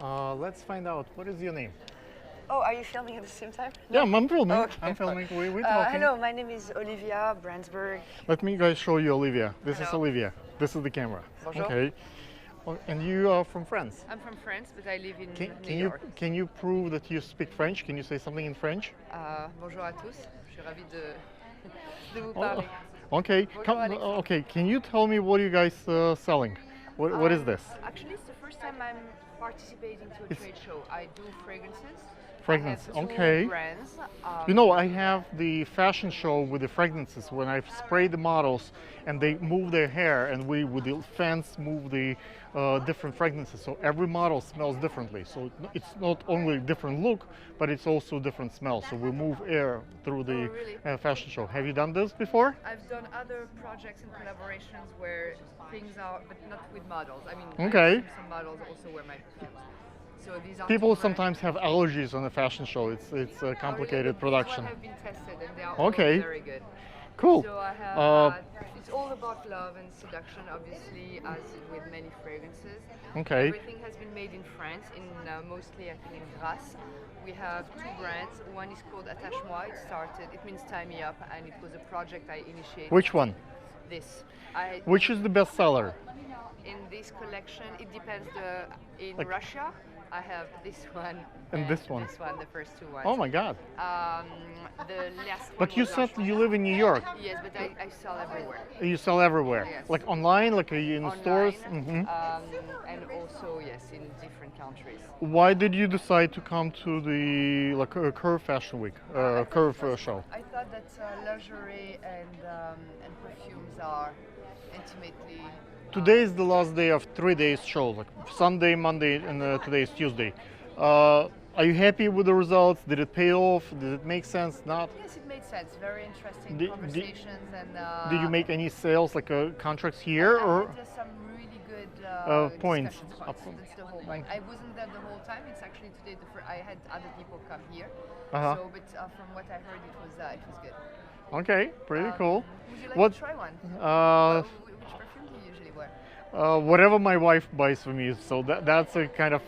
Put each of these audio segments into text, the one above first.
Let's find out. What is your name? Oh, are you filming at the same time? Yeah, I'm filming. Okay. I'm filming. We're talking. Hello, my name is Olivia Brandsburg. Let me guys show you Olivia. This is Hello. Olivia. This is the camera. Bonjour. Okay. Oh, and you are from France. I'm from France, but I live in New you York. can you prove that you speak French? Can you say something in French? Bonjour à tous. Je suis ravie de vous parler. Okay. Bonjour, Alexandre. Okay. Can you tell me what you guys selling? What is this? Actually, it's the first time I'm participating to a trade show. I do fragrances. Fragrance. I have two Okay. brands. You know, I have the fashion show with the fragrances when I spray the models and they move their hair, and we with the fans move the different fragrances. So every model smells differently. So it's not only different look, but it's also different smell. So we move air through the really? fashion show. Have you done this before? I've done other projects and collaborations where things are, but not with models. I mean, Okay. I've seen some models also wear my perfumes. So these are People two brands. sometimes have allergies on a fashion show. It's a complicated production. These have been tested and they are Okay. all very good. Cool. So I have, it's all about love and seduction, obviously, as with many fragrances. Okay. Everything has been made in France, in mostly I think in Grasse. We have two brands. One is called Attache-moi. It means tie me up, and it was a project I initiated. Which one? This. Which is the best seller? In this collection, it depends. In Like- Russia, I have this one And this one? This one, the first two ones. Oh my God. The last one But you was said Attache-moi. you live in New York. Yes, but I sell everywhere. You sell everywhere. Yes. Like online, like in Online, stores? Mhm. and also yes, in different countries. Why did you decide to come to the Curve Fashion Week, Curve show? I thought that luxury and perfumes are intimately. Today is the last day of 3 days show, like Sunday, Monday, and today is Tuesday. Are you happy with the results? Did it pay off? Did it make sense? Not? Yes, it made sense. Very interesting Did- conversations and. Did you make any sales, like contracts here, I or? had some really good points. discussion points. That's the whole point. I wasn't there the whole time. It's actually today I had other people come here. Uh-huh. So, but from what I heard, it was good. Okay, pretty cool. Would you like What? to try one? Which perfume do you usually wear? Whatever my wife buys for me, so that's a kind of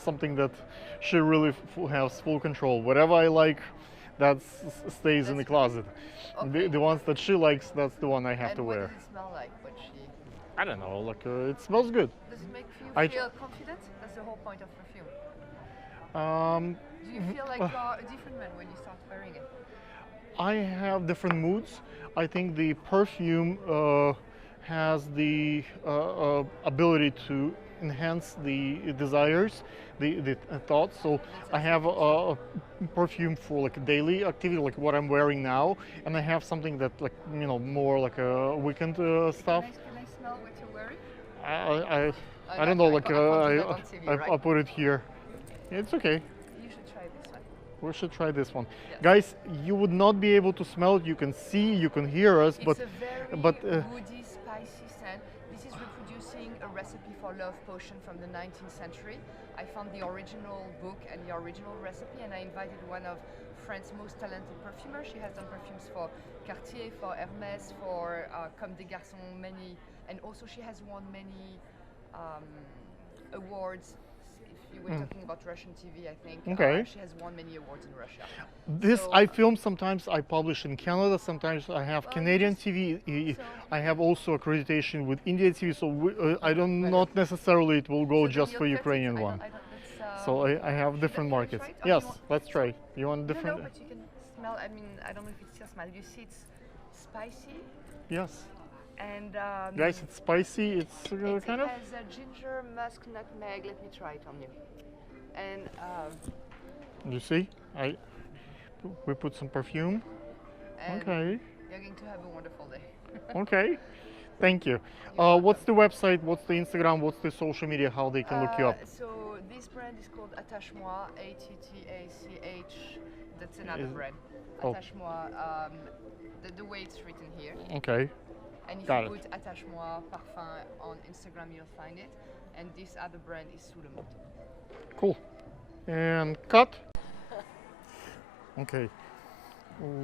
something that she really has full control. Whatever I like, that stays in the closet. Okay. The ones that she likes, that's the one I have And to what wear. does it smell like? What she? I don't know, like it smells good. Does it make you I- feel confident? That's the whole point of perfume. Do you feel like you're a different man when you start wearing it? I have different moods. I think the perfume has the ability to enhance the desires, the thoughts. So I have a perfume for like daily activity, like what I'm wearing now, and I have something that more like a weekend stuff. Can I smell what you're wearing? I don't know, like can't do that on TV, right? I put it here. It's okay. You should try this one. We should try this one. Yes. Guys, you would not be able to smell it. You can see, you can hear us, It's but a very but woody, spicy scent. This is reproducing a recipe for love potion from the 19th century. I found the original book and the original recipe, and I invited one of France's most talented perfumers. She has done perfumes for Cartier, for Hermès, for Comme des Garçons, many, and also she has won many awards. If you were talking about Russian TV, I think Okay. she has won many awards in Russia. this So- I film sometimes. I publish in Canada. Sometimes I have Canadian TV. I have also accreditation with India TV. So I don't not necessarily it will go So then just you'll for cut it. Ukrainian I one. don't- that's, So I have different Should I markets. try it? Or Yes, you want- let's try. You want different? No, but you can smell. I mean, I don't know if it still smells. You see, it's spicy Yes, and guys, it's spicy. It's kind it of. has ginger, musk, nutmeg. Let me try it on you. And You see, we put some perfume. and Okay. you're going to have a wonderful day. Okay, thank you. What's the website? What's the Instagram? What's the social media? How they can look you up? So this brand is called Attache-moi, Attach. That's another Is- brand. oh. Attache-moi. The way it's written here. Okay, And if Got you it. put Attache-moi Parfum on Instagram, you'll find it. And this other brand is Sous le Monde. cool. And cut. Okay,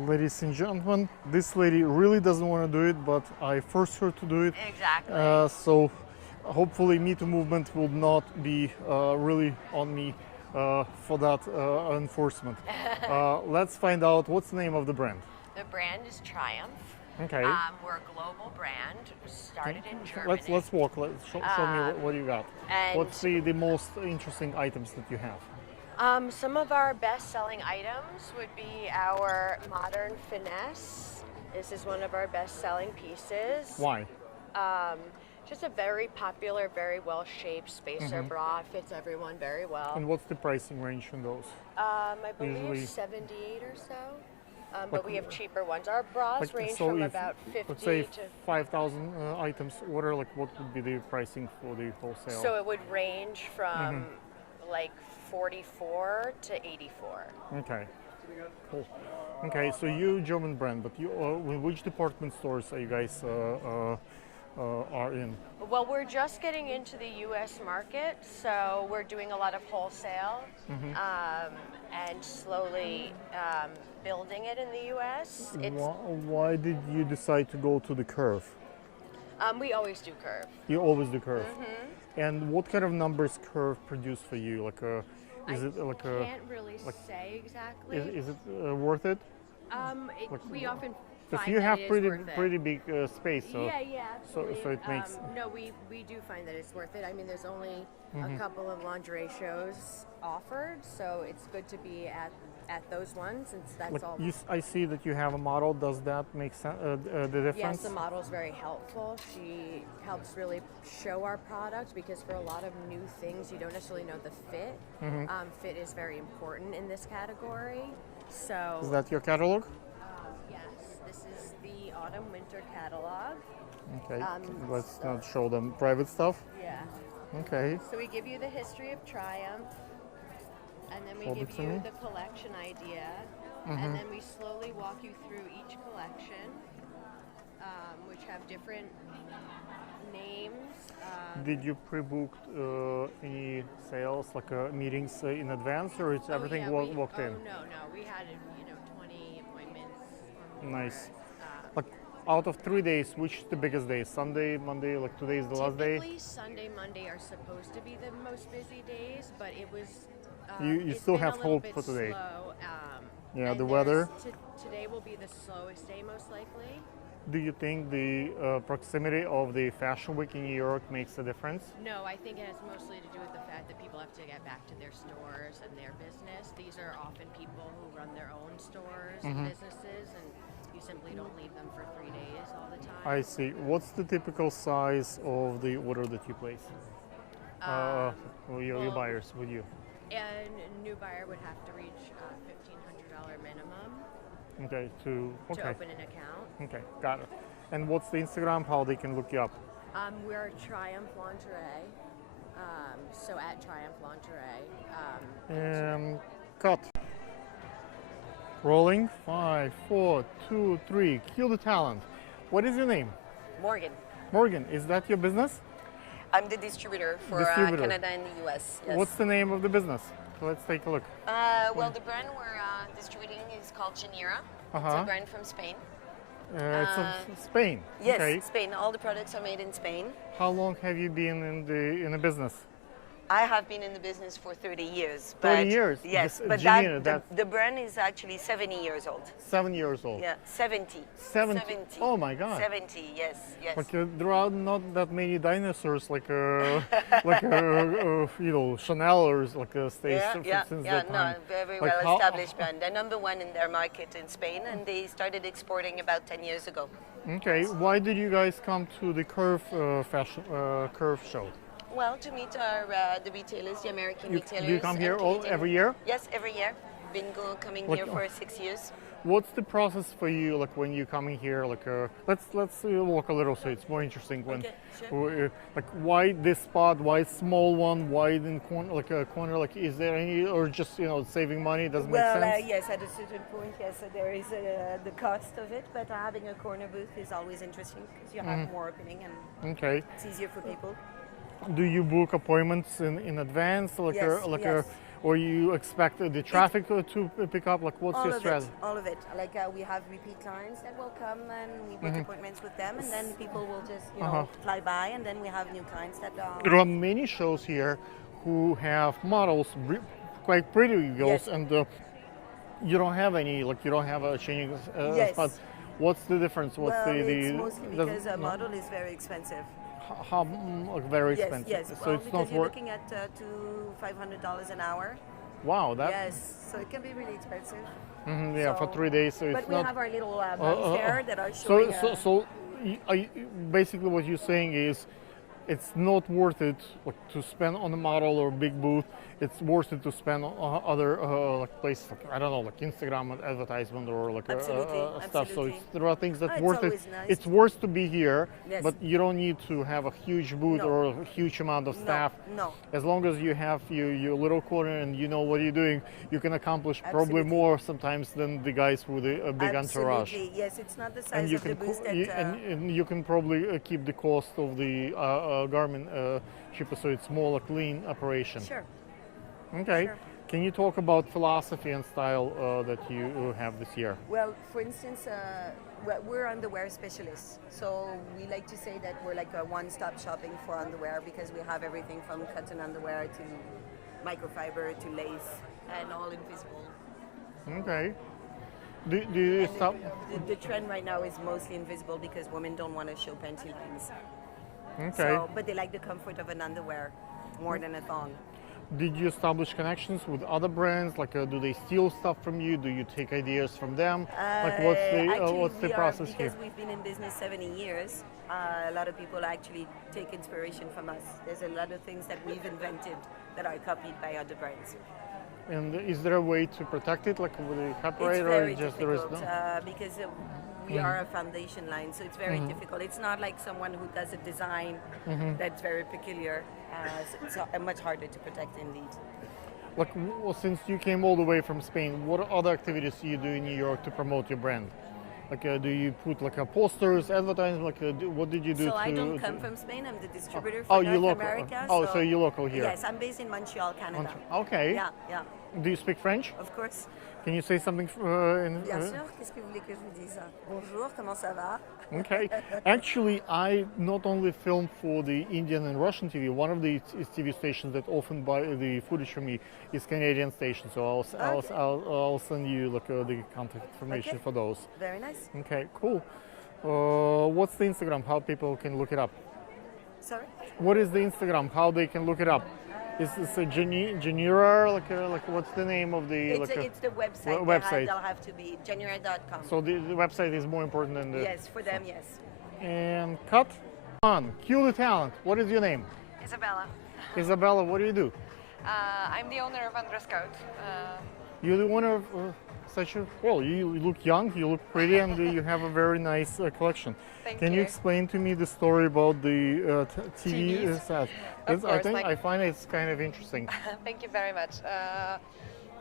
ladies and gentlemen, this lady really doesn't want to do it, but I forced her to do it. Exactly. So hopefully Me Too movement will not be really on me for that enforcement. Let's find out what's the name of the brand. The brand is Triumph. Okay. We're a global brand. Started in Germany. Let's walk. Show me what you got. and- What's the most interesting items that you have? Some of our best-selling items would be our Modern Finesse. This is one of our best-selling pieces. Why? Just a very popular, very well-shaped spacer bra. Fits everyone very well. And what's the pricing range on those? I believe Usually- 78 or so. But we have cheaper ones. Our bras range so from if, about 50 let's say to 5,000 items order, like what would be the pricing for the wholesale? So it would range from like 44 to 84. Okay, cool. Okay, so you German brand, but you which department stores are you guys are in? Well, we're just getting into the U.S. market, so we're doing a lot of wholesale and slowly building it in the U.S. Why did you decide to go to the Curve? We always do Curve. You always do Curve. And what kind of numbers Curve produce for you? Like is it like I can't really say exactly. Is it worth it? We often Because find you that have it is pretty worth it. pretty big space, so Yeah, so absolutely. it makes No, we do find that it's worth it. I mean, there's only a couple of lingerie shows offered, so it's good to be at those ones since that's like all. I see that you have a model. Does that make sense? The Yes, difference? the model's very helpful. She helps really show our product because for a lot of new things, you don't necessarily know the fit. Fit is very important in this category. So Is that your catalog? yes, this is the autumn-winter catalog. Okay. Let's not show them private stuff. Yeah. Okay. So we give you the history of Triumph, and then we Hold it give to you me. the collection idea, and then we slowly walk you through each collection, which have different names. Did you pre-book any sales, like meetings in advance, or it's everything walked in? No, we had 20 appointments. Or more. Nice. Like out of 3 days, which is the biggest day? Sunday, Monday, like today is the last day? Typically, Sunday, Monday are supposed to be the most busy days, but it was. You it's still been have a little hope bit for today. Slow, Yeah, and the weather. Today will be the slowest day, most likely. Do you think the proximity of the Fashion Week in New York makes a difference? No, I think it has mostly to do with the fact that people have to get back to their stores and their business. These are often people who run their own stores and businesses, and you simply don't leave them for 3 days all the time. I see. What's the typical size of the order that you place? Your buyers with you? And a new buyer would have to reach $1,500 minimum Okay, to okay, open an account. okay, got it. And what's the Instagram? How they can look you up? We're Triumph Lingerie, so at Triumph Lingerie. Cut. Rolling. 5, 4, 2, 3. Kill the talent. What is your name? Morgan. Morgan. Is that your business? I'm the distributor for Distributor. Canada and the US. Yes. What's the name of the business? Let's take a look. Well, the brand we're distributing is called Journelle. It's Uh-huh. a brand from Spain. It's Spain. Yes, Okay. Spain. All the products are made in Spain. How long have you been in the business? I have been in the business for 30 years. 30 but years? Yes, This- but Janina, the brand is actually 70 years old. 7 years old. Yeah, 70. 70. Oh my God. 70, yes, yes. Like there are not that many dinosaurs like Chanel or like stays since that no, time. very Like well how- established brand. They're number one in their market in Spain, and they started exporting about 10 years ago. Okay, why did you guys come to the Curve Curve show? Well, to meet our the retailers, the American retailers. Do you come and here Canadian- every year? Yes, every year. Been coming Like, here for 6 years. What's the process for you, like when you coming here? Like, let's walk a little, so it's more interesting. When, Okay, like, why this spot? Why small one? Why in corner, like a corner? Like, is there any, or just saving money? Doesn't make sense. Yes, at a certain point, yes, there is the cost of it, but having a corner booth is always interesting because you have more opening and Okay. it's easier for people. Do you book appointments in advance? Like, Yes, yes. or you expect the traffic to pick up? Like, what's your strategy? All of it. Like we have repeat clients that will come and we make appointments with them, and then people will just fly by, and then we have new clients that. There are many shows here who have models, quite pretty girls, and you don't have any. Like, you don't have a changing spot. What's the difference? What's it's mostly because a model is very expensive. How very expensive? Yes. So it's not you're looking at $500 an hour. Wow, that. Yes, so it can be really expensive. Yeah, for 3 days. So but it's we not. have our little buddies there that are showing. So basically, what you're saying is, it's not worth it to spend on a model or big booth. It's worth it to spend on other places, like, I don't know, like Instagram advertisement or like stuff. So there are things that worth it. Nice. It's worth to be here, but you don't need to have a huge booth or a huge amount of staff. No. As long as you have your little corner and you know what you're doing, you can accomplish probably more sometimes than the guys with a big entourage. Yes, it's not the size of the booth that. And you can probably keep the cost of the garment cheaper, so it's more a clean operation. Sure. Okay. Sure. Can you talk about philosophy and style that you have this year? Well, for instance, we're underwear specialists. So we like to say that we're like a one-stop shopping for underwear because we have everything from cotton underwear to microfiber to lace and all invisible. Okay. Do you stop? The trend right now is mostly invisible because women don't want to show panty lines. Okay. So, but they like the comfort of an underwear more than a thong. Did you establish connections with other brands? Like, do they steal stuff from you? Do you take ideas from them? Like, what's the process here? Because we've been in business 70 years, a lot of people actually take inspiration from us. There's a lot of things that we've invented that are copied by other brands. And is there a way to protect it, like with the copyright, It's or very just difficult there is no? because we are a foundation line, so it's very difficult. It's not like someone who does a design that's very peculiar. So it's much harder to protect indeed. Like, well, since you came all the way from Spain, what other activities do you do in New York to promote your brand? Like, do you put like posters, advertising? Like, what did you do? So I don't come from Spain. I'm the distributor for North local. America. So you're local here. Yes, I'm based in Montreal, Canada. Okay. Yeah. Do you speak French? Of course. Can you say something Bien sûr. Qu'est-ce que vous voulez que je vous dise? Bonjour. Comment ça va? Okay. Actually, I not only film for the Indian and Russian TV. One of the TV stations that often buy the footage from me is Canadian station. So I'll send you like the contact information for those. Very nice. Okay. Cool. What's the Instagram? How people can look it up? Sorry. What is the Instagram? How they can look it up? Is this a Genera? Like what's the name of the? It's the website. Website. They'll have to be Genera.com. So the website is more important than the. Yes, for them, yes. And cut on. Cue the talent. What is your name? Isabella. Isabella, what do you do? I'm the owner of Undress Code. You're the owner of such a. Well, you look young, you look pretty, and you have a very nice collection. Can you explain to me the story about the TV set? I find it's kind of interesting. Thank you very much.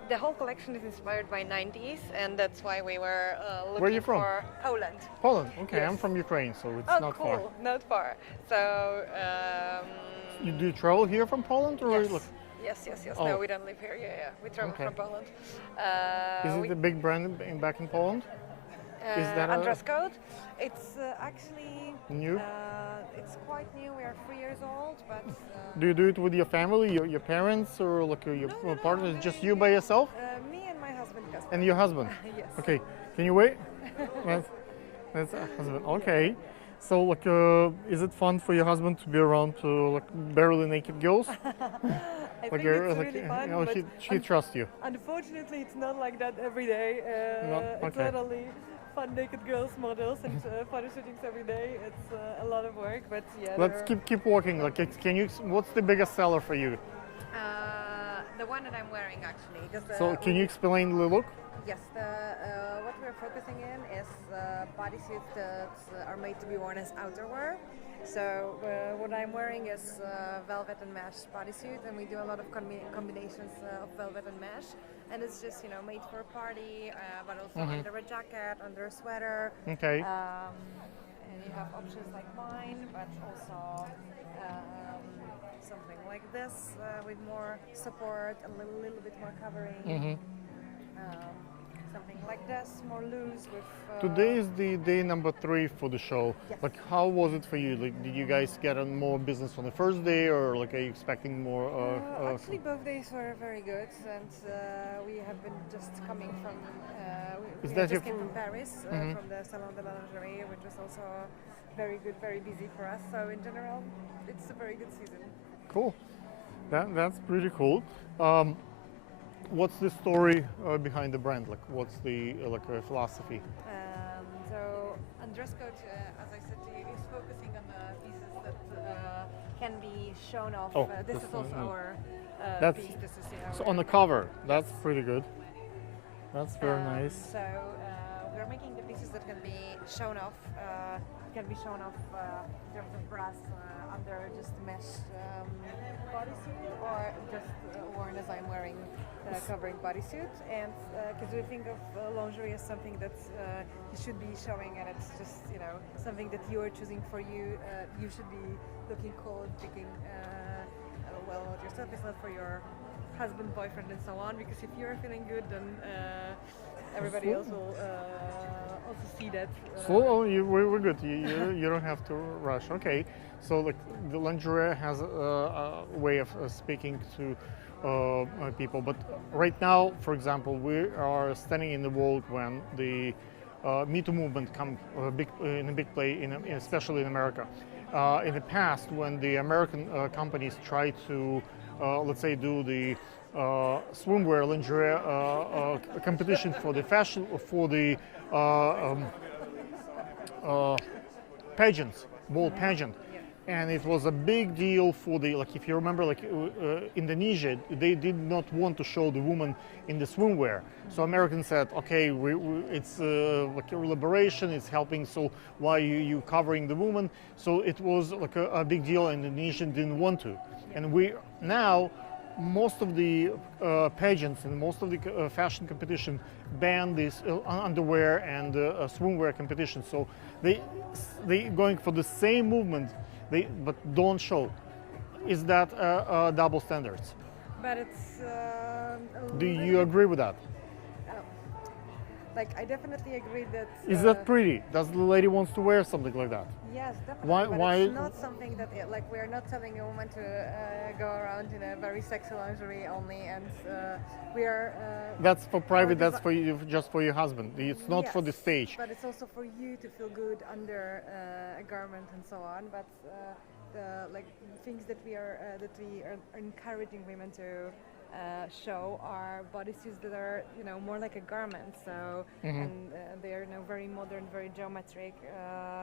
The whole collection is inspired by 90s, and that's why we were looking Where are you from? for Poland. Poland. Okay, Yes. I'm from Ukraine, so it's not cool. far. Not far. So. You do travel here from Poland, or Yes. Oh. No, we don't live here. Yeah. We travel from Poland. Is it a big brand back in Poland? Is that Undress Code? It's actually new? It's quite new. We are 3 years old, but. Do you do it with your family, your parents, or like your partner? Just you by yourself? Me and my husband. And your husband? Yes. Okay. Can you wait? That's a husband. Okay. So, like, is it fun for your husband to be around like barely naked girls? I think it's really fun, but she trusts you. Unfortunately, it's not like that every day. It's not only fun naked girls models and photo shootings every day. It's a lot of work, but yeah. Let's keep walking. Like, what's the biggest seller for you? The one that I'm wearing actually. So, can you explain the look? Yes, what we're focusing in is bodysuits that are made to be worn as outerwear. So what I'm wearing is velvet and mesh bodysuit, and we do a lot of combinations of velvet and mesh. And it's just made for a party, but also under a jacket, under a sweater. Okay. And you have options like mine, but also something like this with more support, a little bit more covering. Something like this, more loose with. Today is the day number 3 for the show. Yes. Like, how was it for you? Like, did you guys get on more business on the first day, or like, are you expecting more? Actually, both days were very good, and we have been just coming from. Is We that just your came from Paris, from the Salon de la Lingerie, which was also very good, very busy for us. So in general, it's a very good season. Cool. That's pretty cool. What's the story behind the brand? Like, what's the philosophy? So, dress code, as I said to you, is focusing on the pieces that can be shown off. Oh, this is also our that's piece. This is so on the cover. That's pretty good. That's very nice. So we're making the pieces that can be shown off. In terms of brass under just mesh bodysuit, or just worn as I'm wearing covering bodysuit. And because we think of lingerie as something that you should be showing, and it's just something that you are choosing for you. You should be looking cool and picking well with yourself. It's not for your husband, boyfriend, and so on. Because if you're feeling good, then everybody else will also see that. So we're good. You don't have to rush. Okay. So like the lingerie has a way of speaking to people. But right now, for example, we are standing in the world when the Me Too movement come in a big play, especially in America. In the past, when the American companies try to, let's say, do the swimwear lingerie competition for the fashion, for the pageants, ball pageant, and it was a big deal for the, like, if you remember, like Indonesia, they did not want to show the woman in the swimwear. So Americans said, okay, it's like your liberation, it's helping, so why you covering the woman? So it was like a big deal, and Indonesian didn't want to. And we now, most of the pageants and most of the fashion competition ban this underwear and swimwear competition. So they going for the same movement, but don't show. Is that double standards? But it's. Do you agree with that? Like, I definitely agree that. Is that pretty? Does the lady wants to wear something like that? Yes, definitely. Why? But Why? It's not something that like we're not telling a woman to go around in a very sexy lingerie only, and we are. That's for private. That's for you, just for your husband. It's not for the stage. But it's also for you to feel good under a garment and so on. But the things that we are encouraging women to show are bodysuits that are more like a garment, so and they are very modern, very geometric,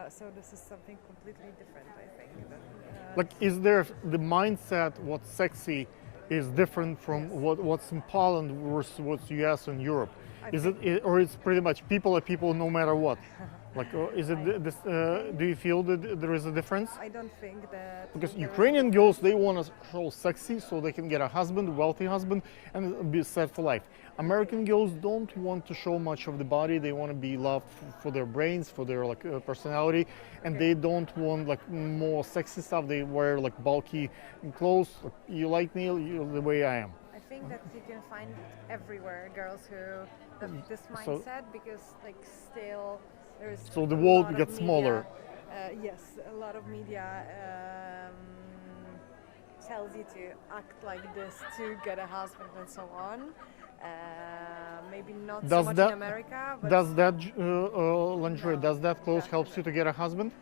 so this is something completely different, I think. Like, is there the mindset what's sexy is different from what's in Poland versus what's US and Europe? Is it, or it's pretty much people are people no matter what? Like, is it this? Do you feel that there is a difference? I don't think that. Because Ukrainian girls, they want to show sexy so they can get a husband, a wealthy husband, and be set for life. American girls don't want to show much of the body. They want to be loved for their brains, for their personality, and they don't want like more sexy stuff. They wear like bulky clothes. You like me, you're the way I am. I think that you can find everywhere girls who have this mindset, because like still. So the world gets smaller. Yes, a lot of media tells you to act like this to get a husband and so on. Maybe not so much in America. But does that lingerie, does that clothes helps you to get a husband?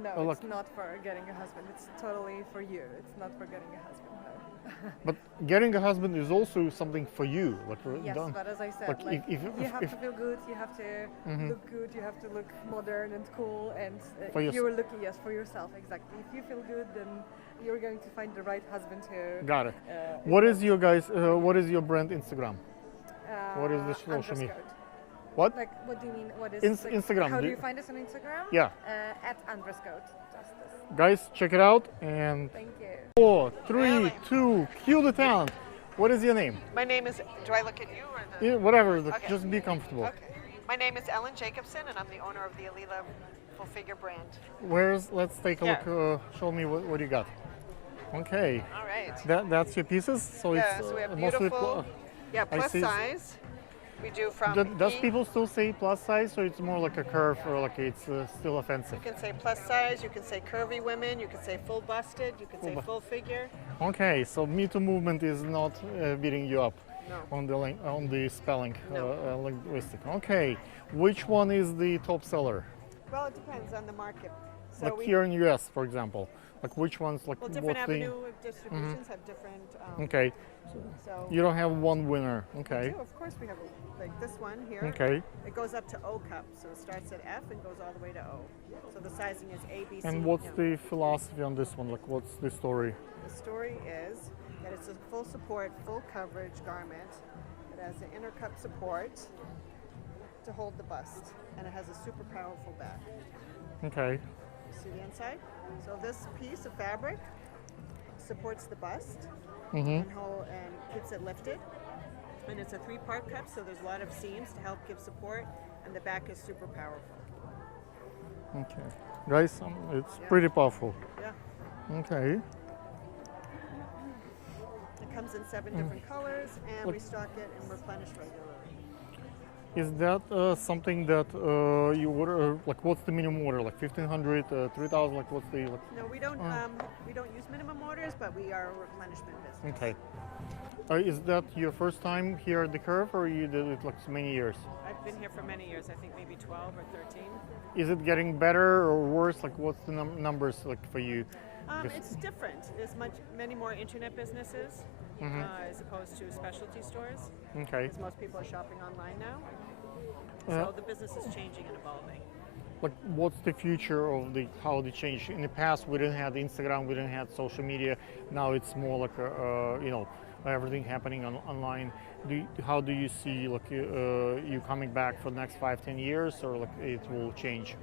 No, it's not for getting a husband. It's totally for you. It's not for getting a husband. No. But getting a husband is also something for you. Yes, but as I said, if you have to feel good, you have to look good, you have to look modern and cool, and if you're looking, for yourself, exactly. If you feel good, then you're going to find the right husband who. Got it. What is your what is your brand Instagram? What is the social media? What? Like, what do you mean? What is Instagram? How do you find us on Instagram? Yeah. At @undresscode. Guys, check it out, and thank you. 4, 3, 2, cue the talent. What is your name? My name is. Do I look at you or the? Yeah, whatever. Okay. Just be comfortable. Okay. My name is Ellen Jacobson, and I'm the owner of the Alla full figure brand. Let's take a look. Show me what you got. Okay. All right. That's your pieces. So Yeah, it's so we have mostly. beautiful, yeah, I plus see. size. We do from Does E. people still say plus size, or it's more like a curve, or like it's still offensive? You can say plus size, you can say curvy women, you can say full busted, you can say full figure. Okay, so Me Too movement is not beating you up No. on the spelling No. linguistic. Okay, which one is the top seller? Well, it depends on the market. So Like we, here in US, for example, like which ones? Like well, different what's the? avenue of distributions have different. Okay, So you don't have one winner. Okay, of course we have like this one here. okay. It goes up to O cup, so it starts at F and goes all the way to O. So the sizing is A, B, C. And what's the philosophy on this one? Like what's the story? The story is that it's a full support, full coverage garment. It has an inner cup support to hold the bust, and it has a super powerful back. Okay, You see the inside? So this piece of fabric supports the bust and keeps it lifted. And it's a three-part cup, so there's a lot of seams to help give support, and the back is super powerful. okay, guys, it's pretty powerful. Yeah. Okay. It comes in 7 different colors, and we stock it and replenish regularly. Is that something that you order? Like, what's the minimum order? Like 1,500, 3,000? Like, what's the? Like, No, we don't use minimum orders, but we are a replenishment business. okay. Is that your first time here at the Curve, or you did it like so many years? I've been here for many years. I think maybe 12 or 13. Is it getting better or worse? Like, what's the numbers like for you? It's different. There's many more internet businesses as opposed to specialty stores. Okay. Because most people are shopping online now. So the business is changing and evolving. Like, what's the future of how they change? In the past, we didn't have Instagram, we didn't have social media. Now it's more like everything happening online. How do you see like you coming back for the next 5-10 years, or like it will change?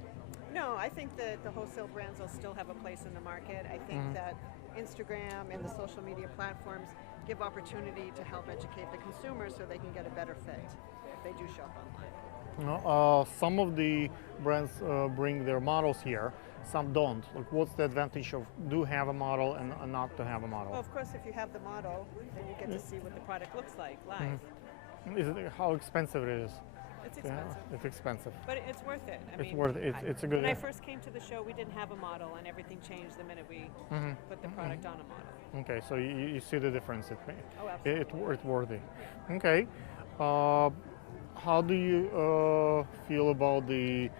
No, I think that the wholesale brands will still have a place in the market. I think that Instagram and the social media platforms give opportunity to help educate the consumer so they can get a better fit if they do shop online. Some of the brands bring their models here, some don't. Like, what's the advantage of do have a model and not to have a model? Well, of course, if you have the model, then you get to see what the product looks like live. How expensive it is? It's expensive. It's expensive. But it's worth it. I It's mean, worth it. It's a good. When I first came to the show, we didn't have a model, and everything changed the minute we put the product on a model. Okay, so you see the difference. Oh, absolutely. It's worthy. Okay. How do you feel about the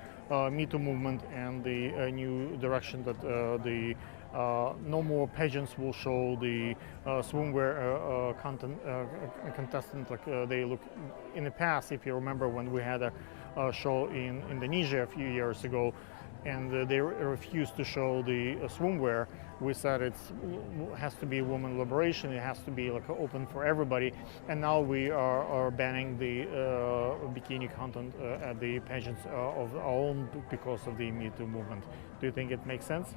Me Too movement and the new direction that the no more pageants will show the swimwear contestant like they look in the past? If you remember when we had a show in Indonesia a few years ago, and they refused to show the swimwear. We said it has to be women liberation. It has to be like open for everybody. And now we are banning the bikini content at the pageants of our own because of the Me Too movement. Do you think it makes sense?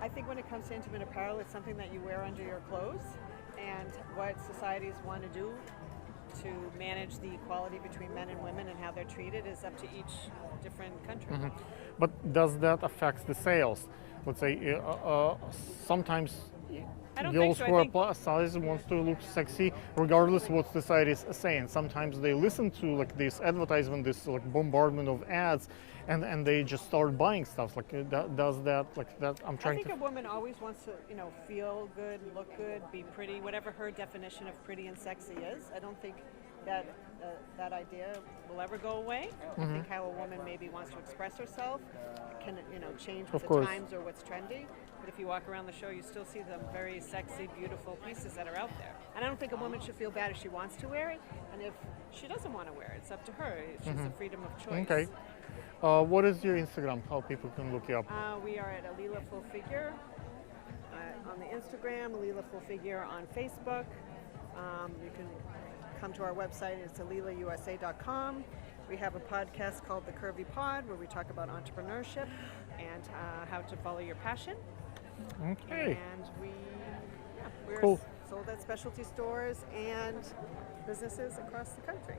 I think when it comes to intimate apparel, it's something that you wear under your clothes, and what societies want to do to manage the equality between men and women and how they're treated is up to each different country. But does that affect the sales? Let's say sometimes girls who are plus size wants to look sexy regardless what society is saying. Sometimes they listen to like this advertisement, this like bombardment of ads, and they just start buying stuff. Like does that like that? I think a woman always wants to, feel good, look good, be pretty, whatever her definition of pretty and sexy is. I don't think that that idea will ever go away. I think how a woman maybe wants to express herself can, change with the times or what's trendy. But if you walk around the show, you still see some very sexy, beautiful pieces that are out there. And I don't think a woman should feel bad if she wants to wear it, and if she doesn't want to wear it, it's up to her. She's a freedom of choice. Okay. What is your Instagram? How people can look you up? We are at Alila Full Figure on the Instagram, Alila Full Figure on Facebook. You can come to our website. It's alilausa.com. We have a podcast called The Curvy Pod where we talk about entrepreneurship and how to follow your passion. Okay. And we're Cool. sold at specialty stores and businesses across the country.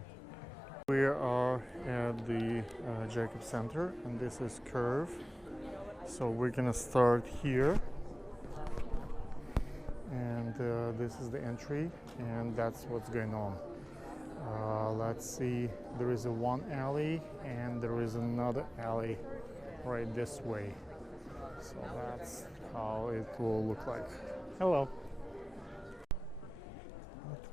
We are at the Jacob Center, and this is Curve. So we're gonna start here. and this is the entry, and that's what's going on. Let's see, there is a one alley and there is another alley right this way. So that's how it will look like. Hello.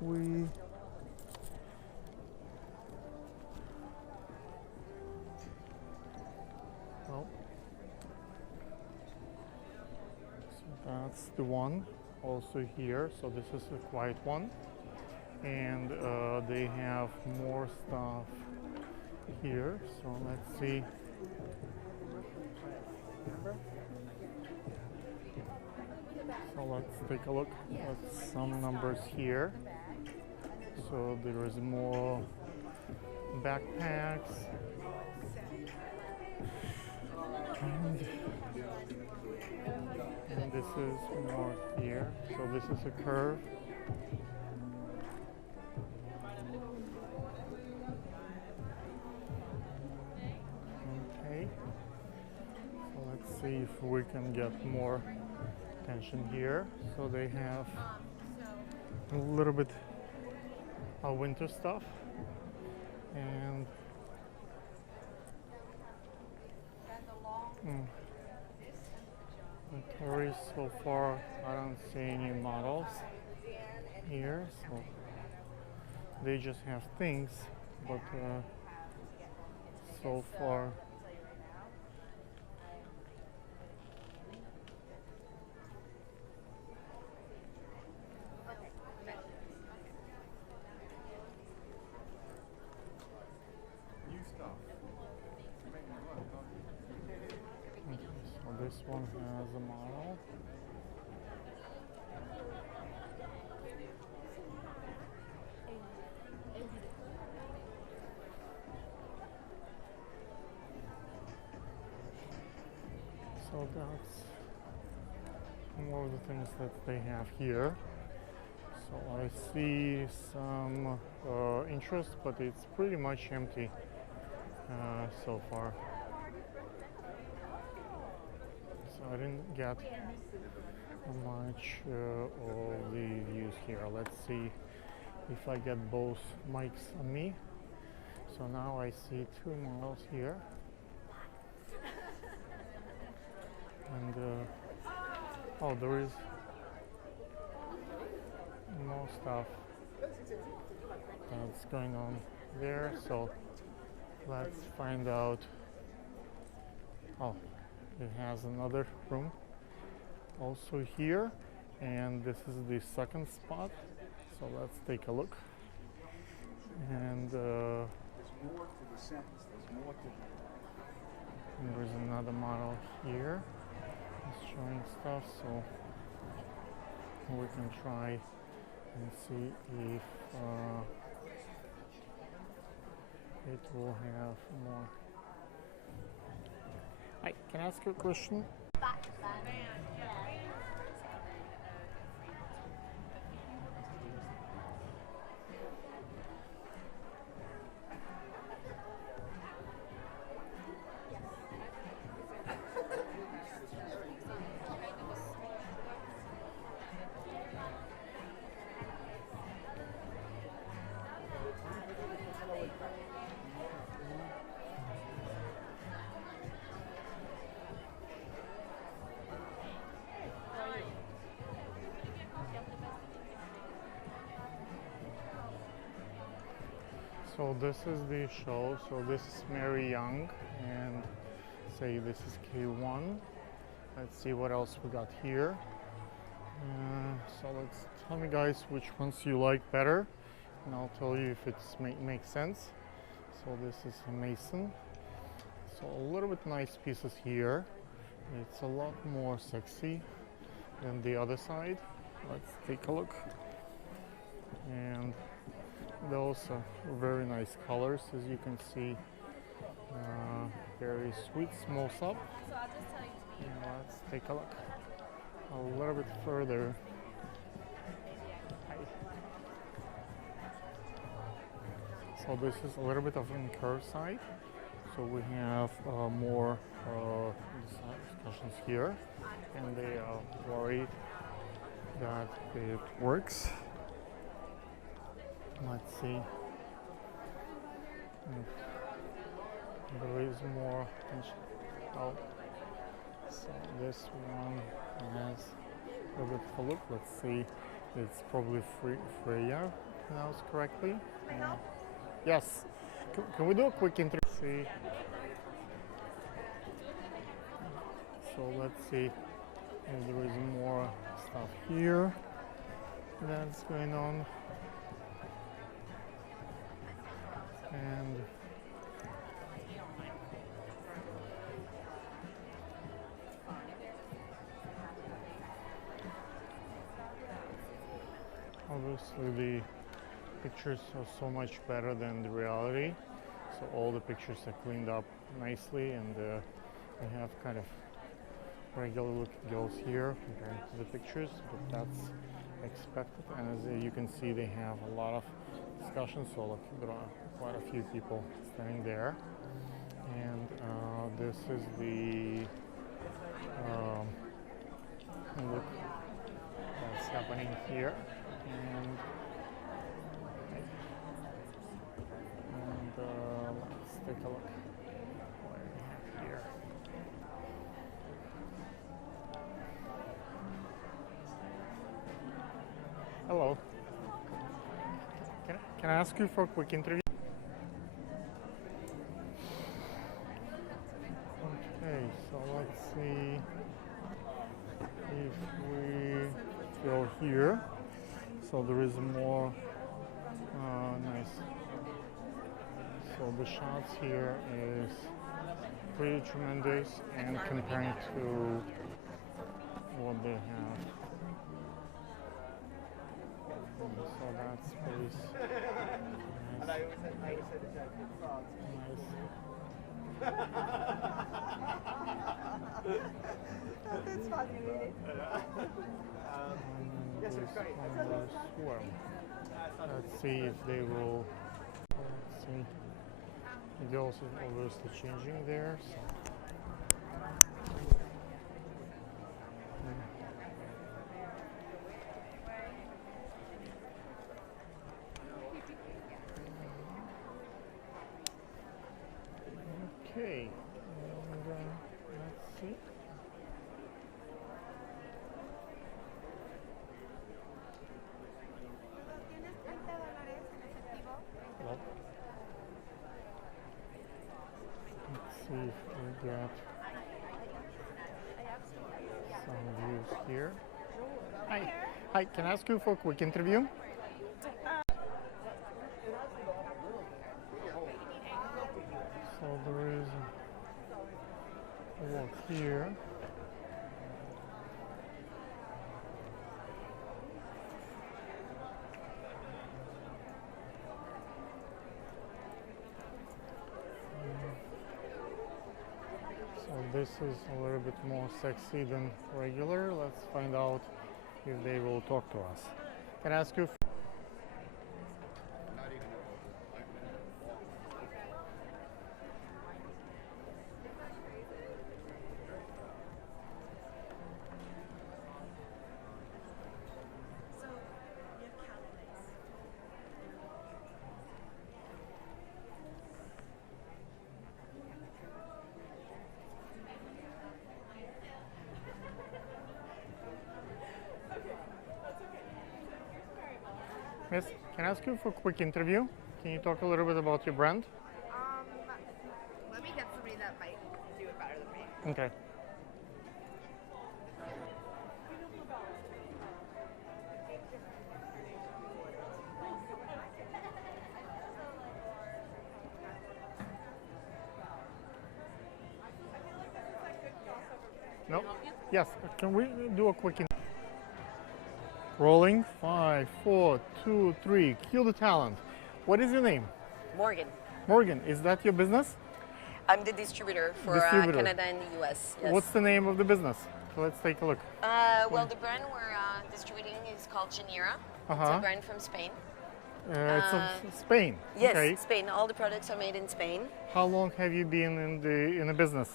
Well, so that's the one also here. So this is a quiet one. And they have more stuff here, so let's see. So let's take a look at some numbers here. So there is more backpacks, and this is more here. So this is a curve. See if we can get more attention here. So they have a little bit of winter stuff, and the tourists so far, I don't see any models here, so they just have things, but so far this one has a model. So that's more of the things that they have here. So I see some interest, but it's pretty much empty so far. I didn't get much of the views here. Let's see if I get both mics on me. So now I see two models here. And oh, there is more stuff that's going on there. So let's find out. Oh, it has another room also here, and this is the second spot. So let's take a look. And there's another model here. It's showing stuff, so we can try and see if it will have more. Hi, can I ask you a question? So this is the show. So this is Mary Young, and say this is K1. Let's see what else we got here. So let's tell me, guys, which ones you like better, and I'll tell you if it's makes sense. So this is a Mason. So a little bit nice pieces here. It's a lot more sexy than the other side. Let's take a look. And those are very nice colors, as you can see. Very sweet small up. And let's take a look a little bit further. So this is a little bit of on curve side. So we have more discussions here, and they are worried that it works. Let's see if there is more. Oh, so this one has a bit of a look. Let's see. It's probably Freya, pronounced correctly. Yes. Can we do a quick interview? See. So let's see if there is more stuff here that's going on. And obviously the pictures are so much better than the reality. So all the pictures are cleaned up nicely, and we have kind of regular looking girls here compared to the pictures, but that's expected. And as you can see, they have a lot of discussions, so look, there are quite a few people standing there. And this is the look that's happening here. And let's take a look what we have here. Hello. Can I ask you for a quick interview? Okay, so let's see if we go here. So there is more nice. So the shots here is pretty tremendous, and comparing to what they have. So that's pretty nice. That's funny, really. Yes, it's great. Let's see if they will. Let's see. The girls are obviously changing there. So. Okay, and let's see. Well, let's see if we get some views here. Hi, can I ask you for a quick interview? So there is a walk here. So this is a little bit more sexy than regular. Let's find out if they will talk to us. Can I ask you? Miss, can I ask you for a quick interview? Can you talk a little bit about your brand? Let me get somebody that might do it better than me. Okay. No? Yes, can we do a quick interview? Rolling, 5, 4, 2, 3, cue the talent. What is your name? Morgan. Morgan, is that your business? I'm the distributor for Canada and the US. Yes. What's the name of the business? Let's take a look. Well, the brand we're distributing is called Journelle. It's a brand from Spain. It's Spain. Yes, Okay. Spain. All the products are made in Spain. How long have you been in the business?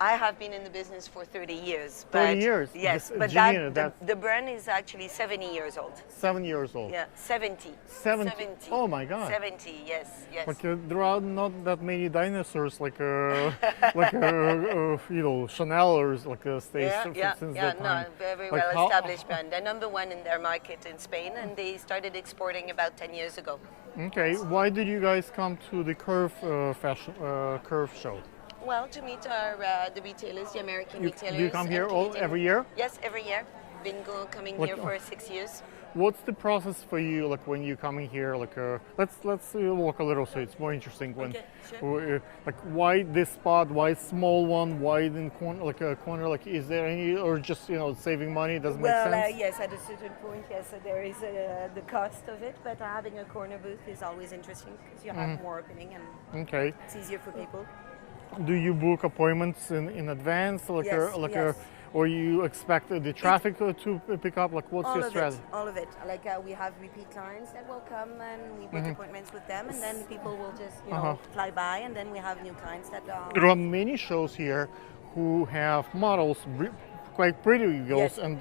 I have been in the business for 30 years. 30 years? Yes, Just, but Janina, the brand is actually 70 years old. 7 years old. Yeah, 70. 70. Oh my God. 70, yes, yes. Like there are not that many dinosaurs like you know, Chanel or like stays since that no, time. very Like well established brand. They're number one in their market in Spain, and they started exporting about 10 years ago. Okay, why did you guys come to the Curve fashion Curve show? Well, to meet our the retailers, the American retailers. Do you come here and Canadian- every year? Yes, every year. Been coming Like, here for 6 years. What's the process for you, like when you coming here? Like, let's walk a little, so it's more interesting. When, Okay, sure. like, why this spot? Why small one? Why in corner, like a corner? Like, is there any, or just saving money? Doesn't make sense. Yes, at a certain point, yes, there is the cost of it, but having a corner booth is always interesting because you have more opening and Okay. it's easier for people. Do you book appointments in advance, like Yes, yes. or you expect the traffic to pick up? Like, what's your strategy? All of it. Like we have repeat clients that will come and we book appointments with them, and then people will just fly by, and then we have new clients that. There are many shows here who have models, quite pretty girls, Yes. and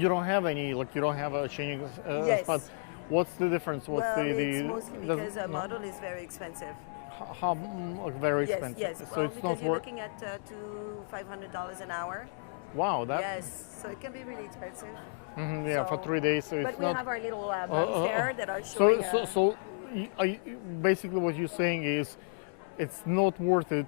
you don't have any, like you don't have a changing Yes. spot. What's the difference? What's well, the it's mostly does- because a model is very expensive. how like very Yes, expensive? yes. So Well, it's because not you're worth. looking at $500 an hour. Wow, that. Yes, so it can be really expensive. Yeah, for So- 3 days. So But it's we not. have our little buddies there that are So showing. basically, what you're saying is, it's not worth it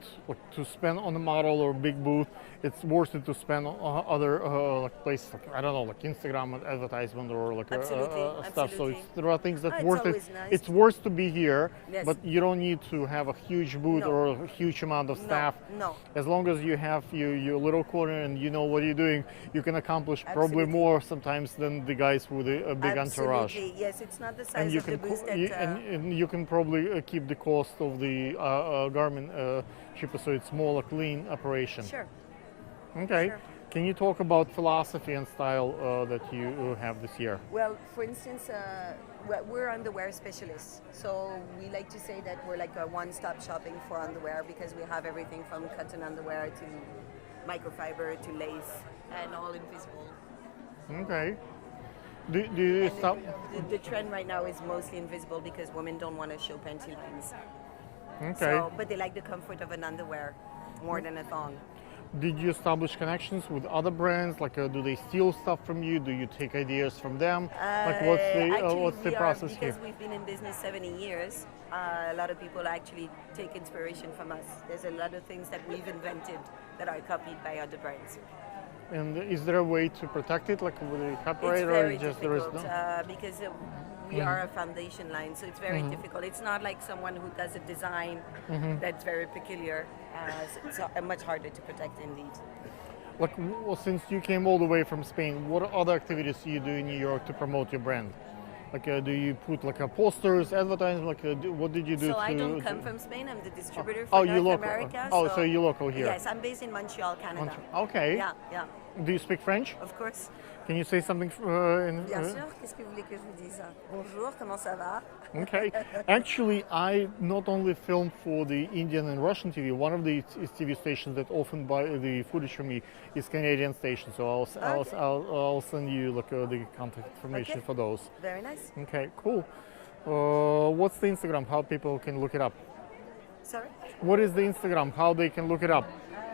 to spend on a model or big booth. It's worth it to spend on other like places, like, I don't know, like Instagram advertisement or like Absolutely, stuff. So absolutely. there are things that It's worth it. always nice. It's worth to be here, Yes. but you don't need to have a huge booth No. or a huge amount of staff. No. As long as you have your little corner and you know what you're doing, you can accomplish probably Absolutely. more sometimes than the guys with a big entourage. Absolutely, yes. It's not the size And you of the can booth that. and you can probably keep the cost of the garment cheaper, so it's more like lean operation. Sure. Okay. Sure. Can you talk about philosophy and style that you have this year? Well, for instance, we're underwear specialists. So we like to say that we're like a one-stop shopping for underwear because we have everything from cotton underwear to microfiber to lace and all invisible. Okay. Do you And stop? the trend right now is mostly invisible because women don't want to show panty lines. Okay. So, but they like the comfort of an underwear more than a thong. Did you establish connections with other brands? Like, do they steal stuff from you? Do you take ideas from them? Like, Actually, what's the we process are, here? because we've been in business 70 years, a lot of people actually take inspiration from us. There's a lot of things that we've invented that are copied by other brands. And is there a way to protect it, like with the copyright, It's or very just there is difficult no? because we are a foundation line, so it's very difficult. It's not like someone who does a design that's very peculiar. So it's much harder to protect indeed. Like, well, since you came all the way from Spain, what other activities do you do in New York to promote your brand? Like, do you put like posters, advertising? Like, what did you do So to? I don't come to- from Spain. I'm the distributor Oh, for you North local. America. Oh, so you're local here. Yes, I'm based in Montreal, Canada. Okay. Yeah, yeah, Do you speak French? of course. Can you say something in? Bien sûr. Qu'est-ce que vous voulez que je vous dise? Bonjour, comment ça va? Okay. Actually, I not only film for the Indian and Russian TV. One of the TV stations that often buy the footage from me is Canadian station. So I'll send you like the contact information Okay. for those. Very nice. Okay, cool. What's the Instagram? How people can look it up? Sorry? What is the Instagram? How they can look it up?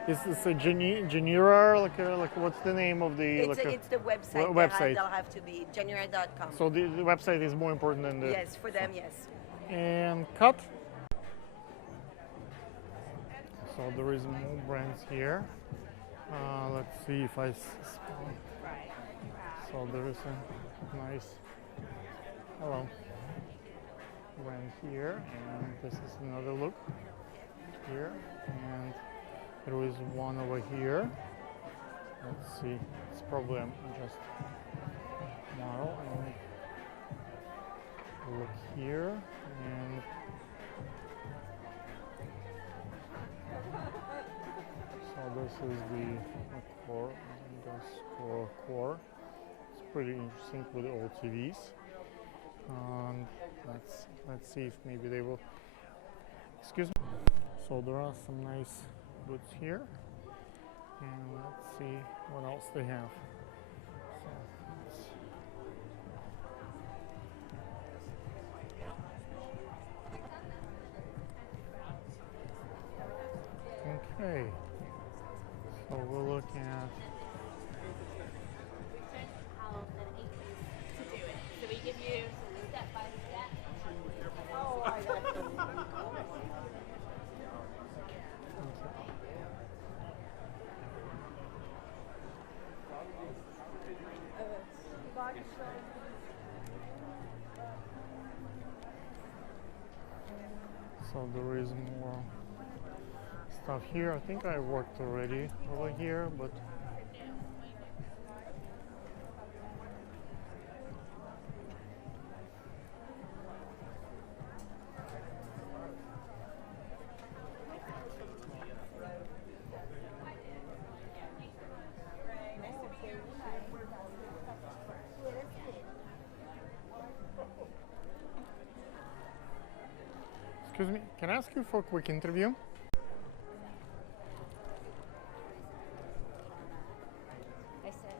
Is this a Genera? Like what's the name of the? It's the website. website. They'll have to be January.com. So the website is more important than the. Yes, for them, yes. And cut. So there is more brands here. Let's see if I. So there is a nice. Hello. Brand here, and this is another look here, and there is one over here. Let's see. It's probably just model and look here, and so this is the core. It's pretty interesting with the old TVs. And let's see if maybe they will. Excuse me. So there are some nice goods here. And let's see what else they have. Okay, so we'll look at to do it. So we give you step by step. Oh, I got it. so there is more stuff here. I think I worked already over here, but excuse me, can I ask you for a quick interview? I said.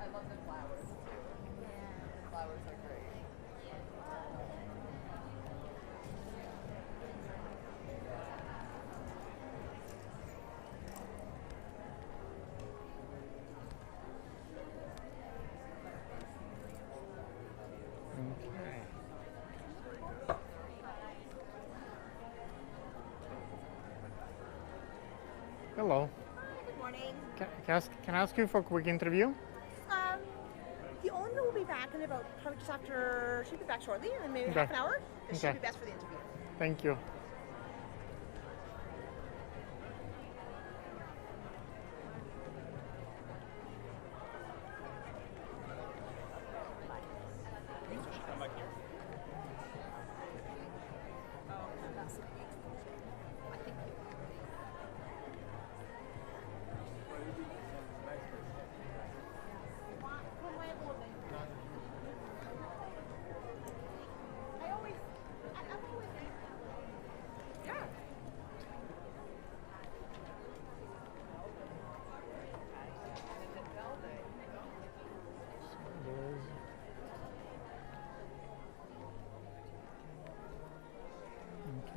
I love the flowers. The flowers are great. Okay. Hello. Good morning. Can I ask you for a quick interview? The owner will be back in about probably just after. She'll be back shortly, in maybe Okay. half an hour. This should Okay. be best for the interview. Thank you.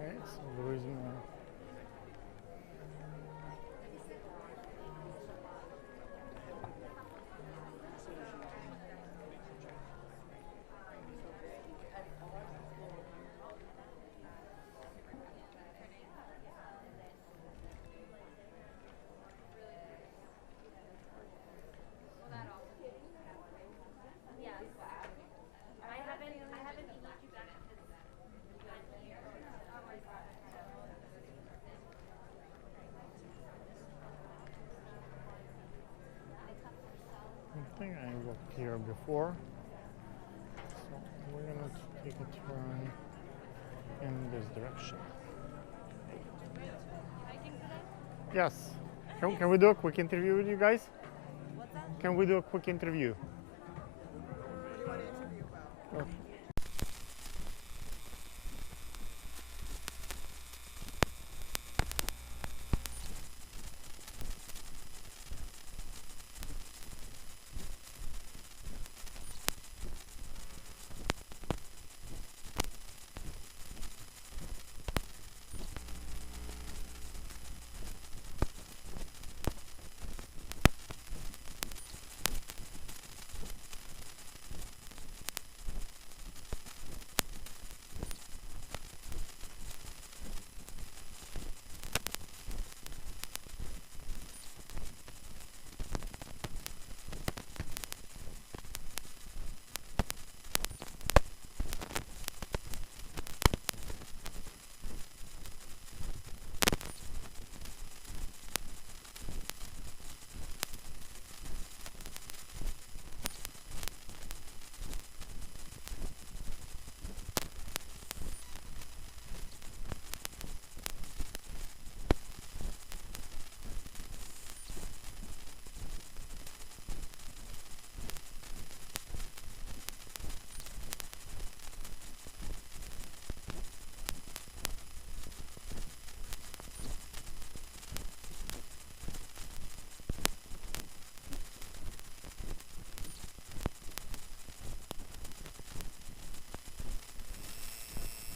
Okay, so there is more. I think I walked here before, so we're gonna take a turn in this direction. Yes. Can we do a quick interview with you guys? Can we do a quick interview?